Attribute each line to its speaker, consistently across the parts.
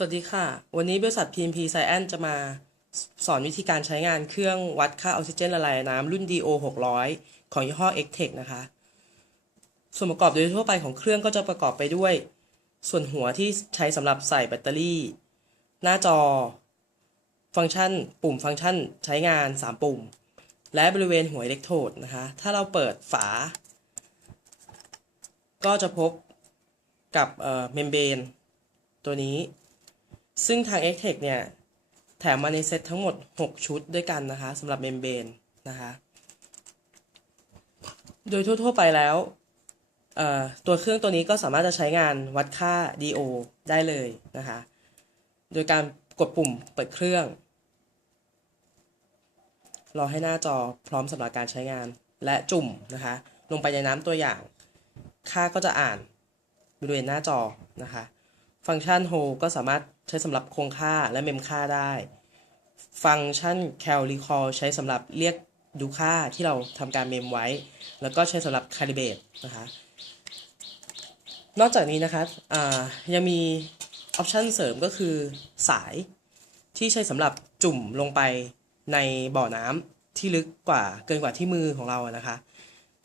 Speaker 1: สวัสดีค่ะ วันนี้บริษัท PMP Science จะมาสอนวิธีการใช้งานเครื่องวัดค่าออกซิเจนละลายน้ำรุ่น DO 600 ของยี่ห้อ X-Tech นะคะ ส่วนประกอบโดยทั่วไปของเครื่องก็จะประกอบไปด้วย ส่วนหัวที่ใช้สำหรับใส่แบตเตอรี่ หน้าจอ ฟังก์ชัน ปุ่มฟังก์ชันใช้งาน 3 ปุ่ม และบริเวณหัวอิเล็กโทรดนะคะ ถ้าเราเปิดฝา ก็จะพบกับเมมเบรนตัวนี้ ซึ่งทาง x t e c h เนี่ยแถมมาในเซตทั้งหมด 6 ชุดด้วยกันนะคะสำหรับเมมเบนนะคะโดยทั่ว ๆ ไปแล้ว ตัวเครื่องตัวนี้ก็สามารถจะใช้งานวัดค่า DO ได้เลยนะคะ โดยการกดปุ่มเปิดเครื่อง รอให้หน้าจอพร้อมสำหรับการใช้งานและจุ่มนะคะ ลงไปในน้ำตัวอย่าง ค่าก็จะอ่านบริเวณหน้าจอนะคะ ฟังก์ชัน hold ก็สามารถใช้สำหรับคงค่าและเมมค่าได้ ฟังก์ชัน cal recall ใช้สำหรับเรียกดูค่าที่เราทำการเมมไว้ แล้วก็ใช้สำหรับ calibrate นะคะ นอกจากนี้นะคะยังมีออปชันเสริมก็คือสายที่ใช้สำหรับจุ่มลงไปในบ่อน้ำที่ลึกกว่าเกินกว่าที่มือของเรานะคะ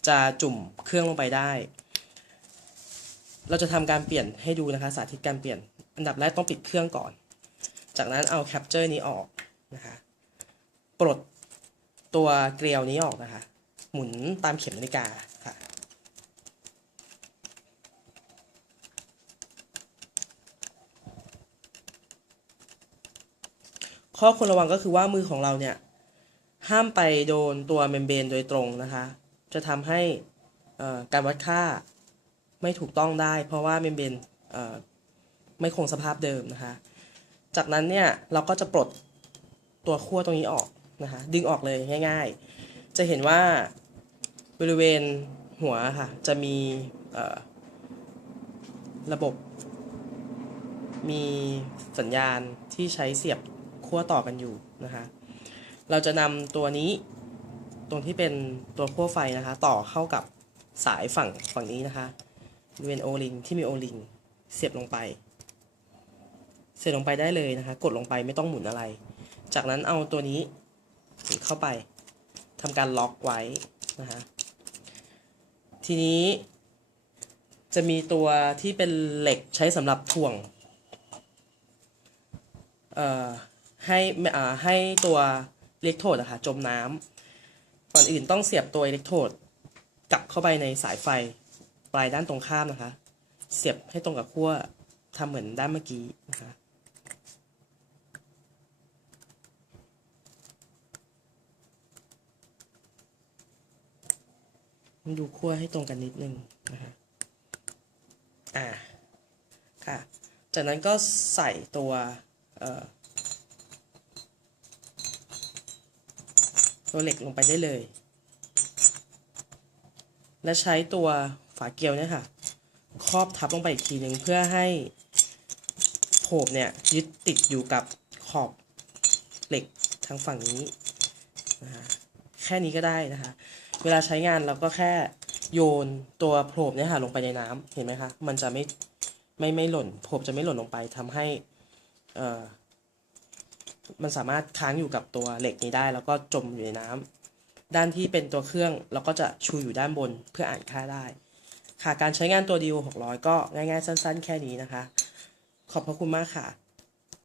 Speaker 1: จะจุ่มเครื่องลงไปได้ เราจะทำการเปลี่ยนให้ดูนะคะ สาธิตการเปลี่ยน อันดับแรกต้องปิดเครื่องก่อน จากนั้นเอาแคปเจอร์นี้ออกนะคะปลดตัวเกลียวนี้ออกนะคะ หมุนตามเข็มนาฬิกาค่ะข้อควรระวังก็คือว่ามือของเราเนี่ย ห้ามไปโดนตัวเมมเบรนโดยตรงนะคะ จะทำให้การวัดค่า ไม่ถูกต้องได้ เพราะว่าเมมเบนไม่คงสภาพเดิมนะคะ จากนั้นเนี่ยเราก็จะปลดตัวขั้วตรงนี้ออกนะคะดึงออกเลยง่าย ๆ จะเห็นว่าบริเวณหัวค่ะจะมีระบบ มีสัญญาณที่ใช้เสียบขั้วต่อกันอยู่นะคะเราจะนำตัวนี้ตรงที่เป็นตัวขั้วไฟนะคะ ต่อเข้ากับสายฝั่งฝั่งนี้นะคะ บริเวณโอลิงที่มีโอลิงเสียบลงไป เสียบลงไปได้เลยนะคะ กดลงไปไม่ต้องหมุนอะไร จากนั้นเอาตัวนี้เข้าไปทำการล็อกไว้นะคะทีนี้จะมีตัวที่เป็นเหล็กใช้สำหรับถ่วงให้ให้ตัวอิเล็กโทรดอะค่ะจมน้ำก่อนอื่นต้องเสียบตัวอิเล็กโทรดกลับเข้าไปในสายไฟ ปลายด้านตรงข้ามนะคะ เสียบให้ตรงกับขั้วทำเหมือนด้านเมื่อกี้นะคะดูขั้วให้ตรงกันนิดนึงนะคะอ่า ค่ะ จากนั้นก็ใส่ตัวเอ่อตัวเหล็กลงไปได้เลย และใช้ตัว ฝาเกลียวเนี่ยค่ะ ครอบทับลงไปอีกทีหนึ่งเพื่อให้โผบเนี่ยยึดติดอยู่กับขอบเหล็กทางฝั่งนี้นะคะแค่นี้ก็ได้นะคะ เวลาใช้งานเราก็แค่โยนตัวโผบเนี่ยค่ะลงไปในน้ำเห็นไหมคะ มันจะไม่ไม่ไม่หล่นโผบจะไม่หล่นลงไปทำให้เอ่อมันสามารถค้างอยู่กับตัวเหล็กนี้ได้ แล้วก็จมอยู่ในน้ำด้านที่เป็นตัวเครื่องเราก็จะชูอยู่ด้านบนเพื่ออ่านค่าได้ ค่ะ การใช้งานตัว DO 600 ก็ง่ายๆ สั้น ๆ แค่นี้นะคะ ขอบพระคุณมากค่ะ